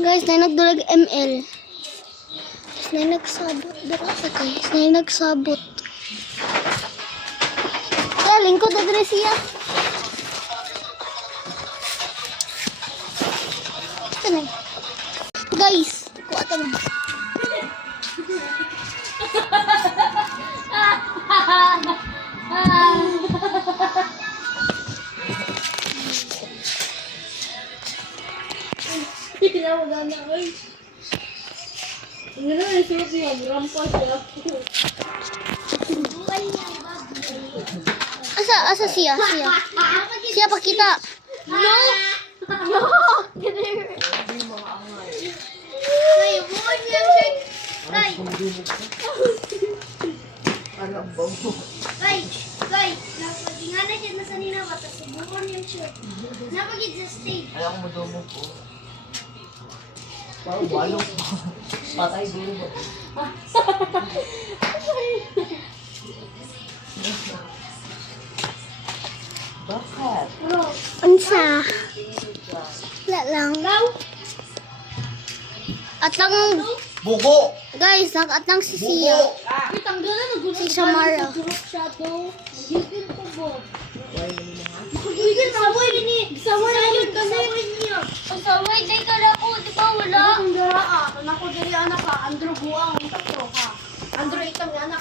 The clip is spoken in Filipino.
Guys, na nagdulag ML. Na nagsabot. Guys, na nagsabot. Kaya, lingkod na dali siya. Ito na. Guys, kuha ito na. Asa siya? Siya pakita. No. Guys, napagingana siya na sa ninawa, tapos subukan yung shirt. Napagid sa stage. Ayaw ko madumo po. Parang walong. Patay dulo. Bakit? Unsa? Wala lang. At lang, Bugo! guys, at lang si Sia. Wait, ang gano'n nagulat. Si Samara. Shadow. Gigil ko po. Gigil sa boy ni. Samara yun kasi. Pasaway, day ka na po, di ba wala? Ang dara ah. Nako diri anak ka. Andro buang. Ang tatro ka. Andro itang anak